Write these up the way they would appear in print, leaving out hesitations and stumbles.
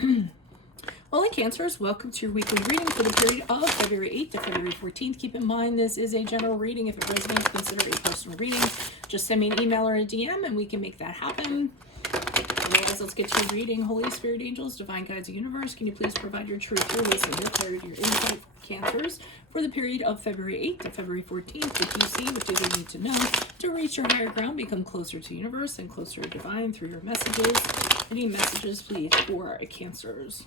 Well, in Cancers, welcome to your weekly reading for the period of February 8th to February 14th. Keep in mind, this is a general reading. If it resonates, consider a personal reading. Just send me an email or a DM and we can make that happen. Otherwise, let's get to your reading. Holy Spirit, angels, divine guides, universe, can you please provide your truth, your wisdom, your clarity, your insight for Cancers for the period of February 8th to February 14th? What do you see? What do you need to know to reach your higher ground, become closer to universe and closer to divine through your messages? Any messages, please, for Cancers?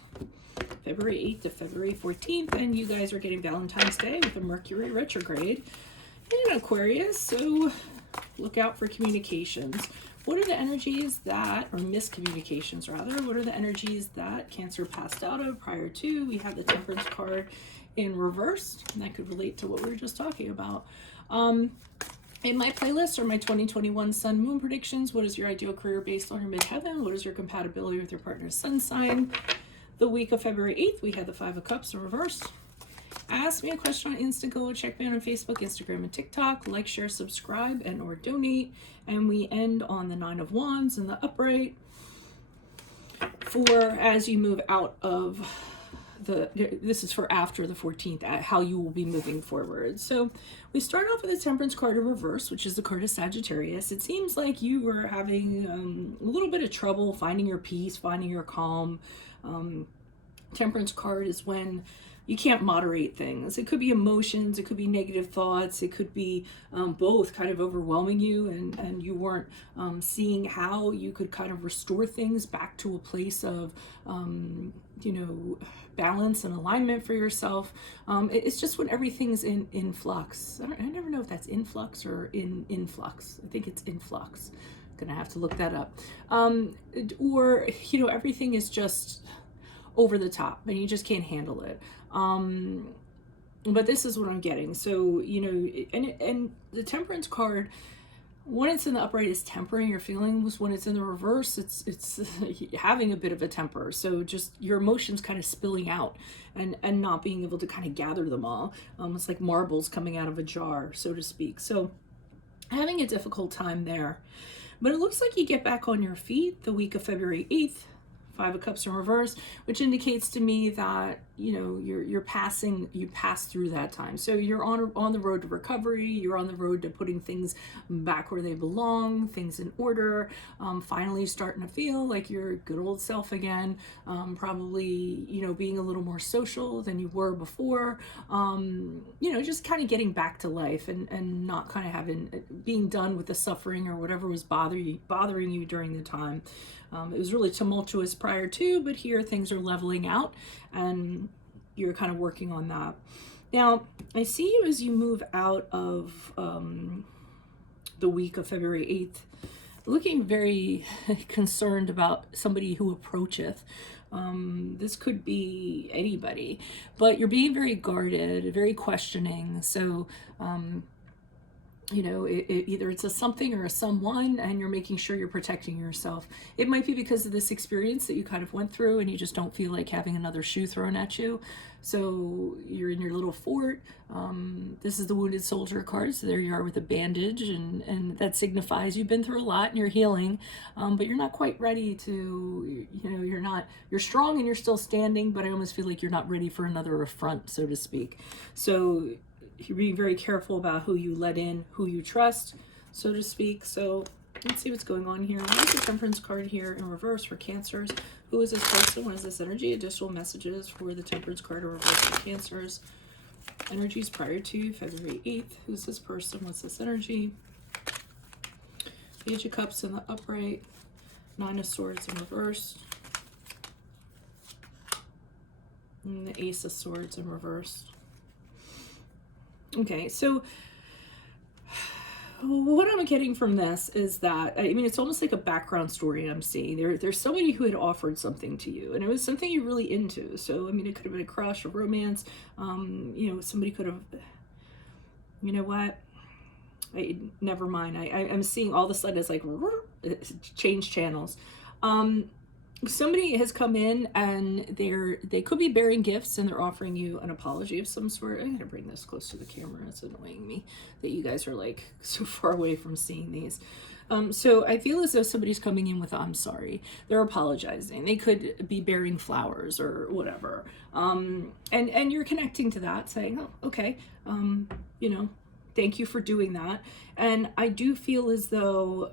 February 8th to February 14th, and you guys are getting Valentine's Day with a Mercury retrograde in Aquarius, so look out for communications. What are the energies that, or miscommunications rather, what are the energies that Cancer passed out of prior to? We have the Temperance card in reverse, and that could relate to what we were just talking about. In my playlist are my 2021 Sun Moon predictions. What is your ideal career based on your midheaven? What is your compatibility with your partner's sun sign? The week of February 8th, we had the Five of Cups in reverse. Ask me a question on Instago. Check me out on Facebook, Instagram, and TikTok. Like, share, subscribe, and or donate. And we end on the Nine of Wands in the upright for as you move out of this is for after the 14th, how you will be moving forward. So we start off with the Temperance card in reverse, which is the card of Sagittarius. It seems like you were having a little bit of trouble finding your peace, finding your calm. Temperance card is when you can't moderate things. It could be emotions, it could be negative thoughts, it could be both kind of overwhelming you, and you weren't seeing how you could kind of restore things back to a place of balance and alignment for yourself. It's just when everything's in flux. I never know if that's influx or influx. I think it's influx. Gonna have to look that up. Or everything is just over the top and you just can't handle it. But this is what I'm getting. So and the Temperance card, when it's in the upright, is tempering your feelings. When it's in the reverse, it's having a bit of a temper. So just your emotions kind of spilling out and not being able to kind of gather them all. It's like marbles coming out of a jar, so to speak. So having a difficult time there. But it looks like you get back on your feet the week of February 8th, Five of Cups in reverse, which indicates to me that you pass through that time. So you're on the road to recovery. You're on the road to putting things back where they belong, things in order. Finally starting to feel like your good old self again. Probably being a little more social than you were before. Just kind of getting back to life and not kind of being done with the suffering or whatever was bothering you during the time. It was really tumultuous prior to, but here things are leveling out and you're kind of working on that. Now, I see you as you move out of the week of February 8th, looking very concerned about somebody who approacheth. This could be anybody, but you're being very guarded, very questioning. So, either it's a something or a someone, and you're making sure you're protecting yourself. It might be because of this experience that you kind of went through and you just don't feel like having another shoe thrown at you. So you're in your little fort. This is the Wounded Soldier card. So there you are with a bandage, and that signifies you've been through a lot and you're healing, but you're not quite ready to, you're strong and you're still standing, but I almost feel like you're not ready for another affront, so to speak. So you're being very careful about who you let in, who you trust, so to speak. So let's see what's going on here. What is the Temperance card here in reverse for Cancers? Who is this person? What is this energy? Additional messages for the Temperance card in reverse for Cancers. Energies prior to February 8th. Who's this person? What's this energy? Page of Cups in the upright. Nine of Swords in reverse. And the Ace of Swords in reverse. Okay, so what I'm getting from this is that, it's almost like a background story I'm seeing. There's somebody who had offered something to you, and it was something you're really into. So, it could have been a crush, a romance. Somebody could have, never mind. I'm seeing all of a sudden it's like, change channels. Somebody has come in and they could be bearing gifts and they're offering you an apology of some sort. I'm gonna bring this close to the camera. It's annoying me that you guys are like so far away from seeing these. So I feel as though somebody's coming in with, I'm sorry. They're apologizing. They could be bearing flowers or whatever. And you're connecting to that, saying, oh, okay, you know, thank you for doing that. And I do feel as though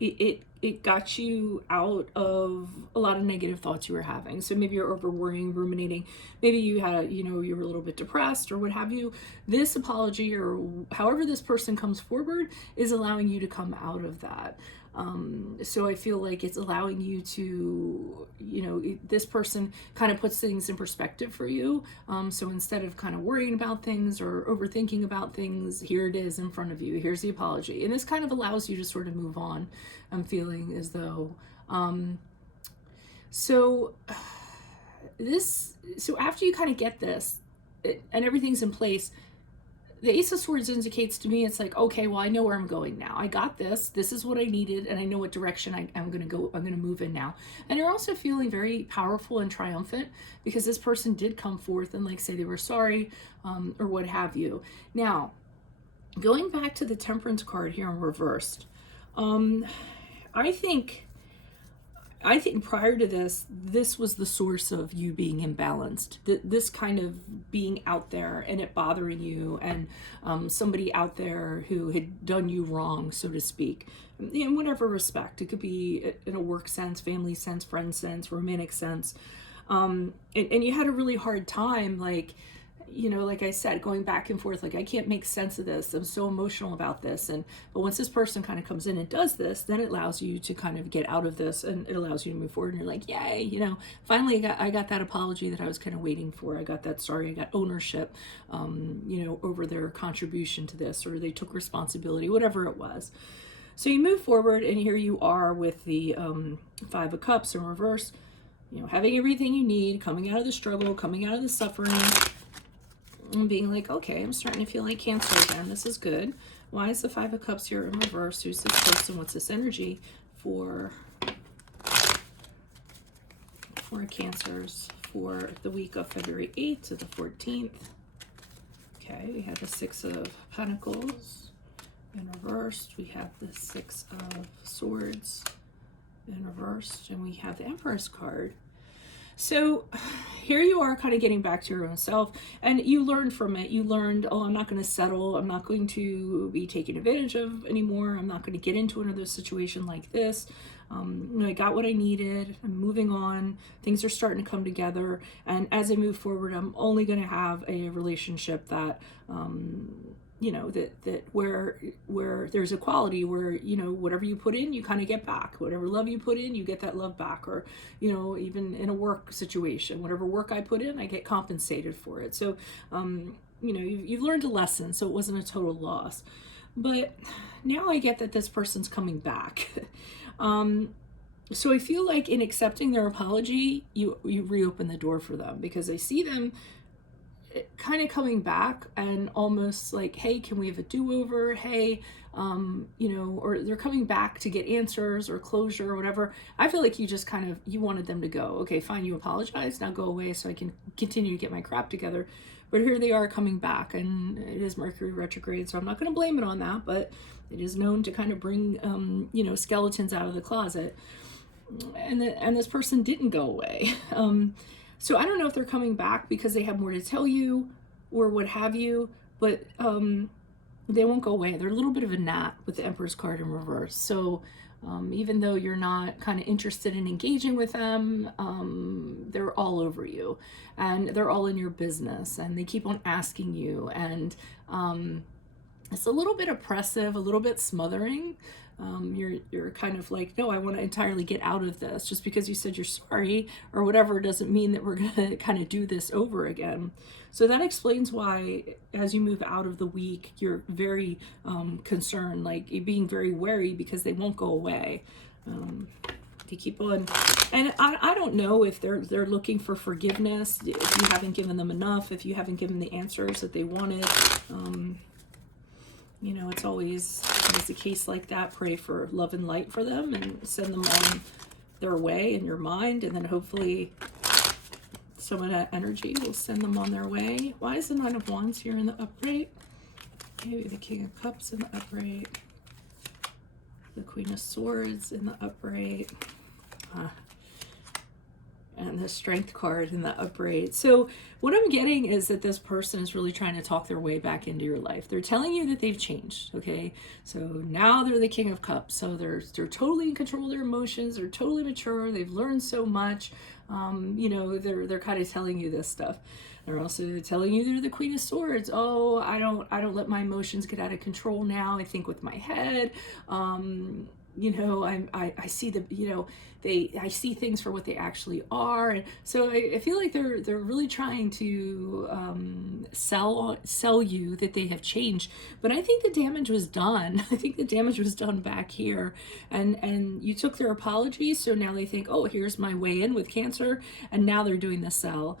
it got you out of a lot of negative thoughts you were having. So maybe you're over worrying, ruminating. Maybe you had, you know, you were a little bit depressed or what have you. This apology or however this person comes forward is allowing you to come out of that. So I feel like it's allowing you to, you know, this person kind of puts things in perspective for you. So instead of kind of worrying about things or overthinking about things, here it is in front of you. Here's the apology. And this kind of allows you to sort of move on. I'm feeling as though, so after you kind of get this and everything's in place, the Ace of Swords indicates to me, it's like, okay, well, I know where I'm going now. I got this. This is what I needed, and I know what direction I'm going to go. I'm going to move in now. And you're also feeling very powerful and triumphant because this person did come forth and like say they were sorry, or what have you. Now, going back to the Temperance card here in reversed, I think prior to this was the source of you being imbalanced. This kind of being out there and it bothering you, and somebody out there who had done you wrong, so to speak, in whatever respect. It could be in a work sense, family sense, friend sense, romantic sense. And you had a really hard time, like, you know, like I said, going back and forth, like, I can't make sense of this. I'm so emotional about this. But once this person kind of comes in and does this, then it allows you to kind of get out of this and it allows you to move forward. And you're like, yay, you know, finally I got that apology that I was kind of waiting for. I got that sorry, I got ownership, you know, over their contribution to this, or they took responsibility, whatever it was. So you move forward and here you are with the Five of Cups in reverse, you know, having everything you need, coming out of the struggle, coming out of the suffering, and being like, okay, I'm starting to feel like Cancer again. This is good. Why is the Five of Cups here in reverse? Who's this person? What's this energy for Cancers for the week of February 8th to the 14th? Okay, we have the Six of Pentacles in reversed. We have the Six of Swords in reversed. And we have the Empress card. So here you are kind of getting back to your own self, and you learned from it. You learned, oh, I'm not going to settle. I'm not going to be taken advantage of anymore. I'm not going to get into another situation like this. You know, I got what I needed. I'm moving on. Things are starting to come together. And as I move forward, I'm only going to have a relationship that, you know, that where there's equality, where, you know, whatever you put in, you kind of get back. Whatever love you put in, you get that love back. Or, you know, even in a work situation, whatever work I put in, I get compensated for it. So, you know, you've learned a lesson, so it wasn't a total loss. But now I get that this person's coming back. So I feel like in accepting their apology, you reopen the door for them, because I see them kind of coming back and almost like, hey, can we have a do-over? Hey, you know, or they're coming back to get answers or closure or whatever. I feel like you just kind of, you wanted them to go, okay, fine, you apologize, now go away so I can continue to get my crap together. But here they are coming back, and it is Mercury retrograde, so I'm not going to blame it on that, but it is known to kind of bring, you know, skeletons out of the closet. And this person didn't go away. So I don't know if they're coming back because they have more to tell you or what have you, but they won't go away. They're a little bit of a gnat with the Emperor's card in reverse. So even though you're not kind of interested in engaging with them, they're all over you, and they're all in your business, and they keep on asking you, and it's a little bit oppressive, a little bit smothering. You're kind of like, no, I want to entirely get out of this. Just because you said you're sorry or whatever doesn't mean that we're going to kind of do this over again. So that explains why, as you move out of the week, you're very concerned, like you're being very wary because they won't go away. They keep on, and I don't know if they're looking for forgiveness, if you haven't given them enough, if you haven't given the answers that they wanted. You know, it's always, a case like that, pray for love and light for them and send them on their way in your mind, and then hopefully some of that energy will send them on their way. Why is the Nine of Wands here in the upright? Maybe the King of Cups in the upright. the Queen of Swords in the upright. And the Strength card in the upright. So what I'm getting is that this person is really trying to talk their way back into your life. They're telling you that they've changed, okay? So now they're the King of Cups. So they're totally in control of their emotions. They're totally mature. They've learned so much. You know, they're kind of telling you this stuff. They're also telling you they're the Queen of Swords. Oh, I don't let my emotions get out of control now. I think with my head. You know, I see the, you know, I see things for what they actually are. And so I feel like they're really trying to sell you that they have changed. But I think the damage was done. I think the damage was done back here. And you took their apology, so now they think, oh, here's my way in with Cancer, and now they're doing the sell.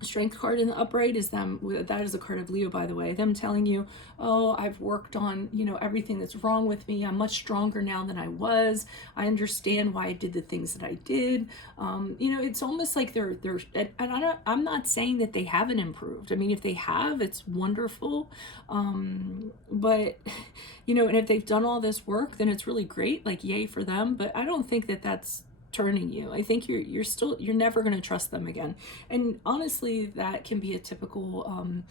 Strength card in the upright is them, that is a card of Leo, by the way, them telling you, oh, I've worked on, you know, everything that's wrong with me. I'm much stronger now than I was. I understand why I did the things that I did. You know, it's almost like they're and I'm not saying that they haven't improved. I mean, if they have, it's wonderful. But, you know, and if they've done all this work, then it's really great, like yay for them. But I don't think that that's turning you. I think you're never going to trust them again. And honestly, that can be a typical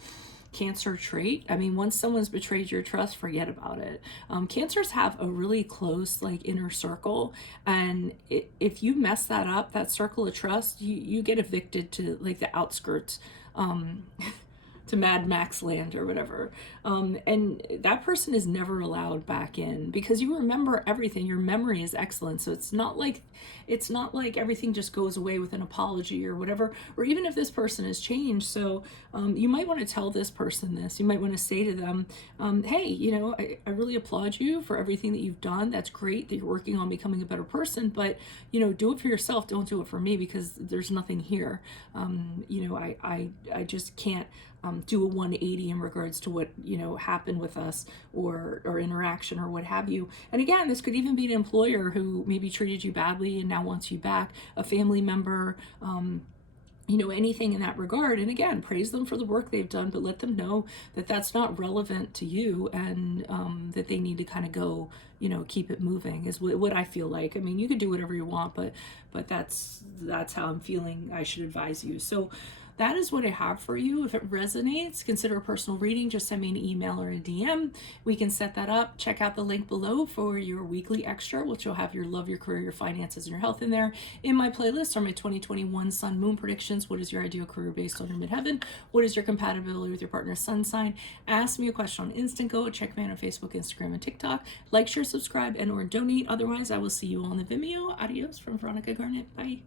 Cancer trait. I mean, once someone's betrayed your trust, forget about it. Cancers have a really close, like, inner circle, and if you mess that up, that circle of trust, you get evicted to, like, the outskirts. To Mad Max land or whatever. And that person is never allowed back in because you remember everything. Your memory is excellent. So it's not like everything just goes away with an apology or whatever, or even if this person has changed. So you might want to tell this person this. You might want to say to them, hey, you know, I really applaud you for everything that you've done. That's great that you're working on becoming a better person, but, you know, do it for yourself. Don't do it for me because there's nothing here. You know, I just can't do a 180 in regards to what, you know, happened with us or interaction or what have you. And again, this could even be an employer who maybe treated you badly and now wants you back, a family member, you know, anything in that regard. And again, praise them for the work they've done, but let them know that that's not relevant to you, and that they need to kind of go, you know, keep it moving is what I feel like. I mean, you could do whatever you want, but that's how I'm feeling I should advise you. So that is what I have for you. If it resonates, consider a personal reading. Just send me an email or a DM. We can set that up. Check out the link below for your weekly extra, which will have your love, your career, your finances, and your health in there. In my playlist are my 2021 Sun Moon predictions. What is your ideal career based on your midheaven? What is your compatibility with your partner's sun sign? Ask me a question on Instant Go. Check me out on Facebook, Instagram, and TikTok. Like, share, subscribe, and or donate. Otherwise, I will see you on the Vimeo. Adios from Veronica Garnet. Bye.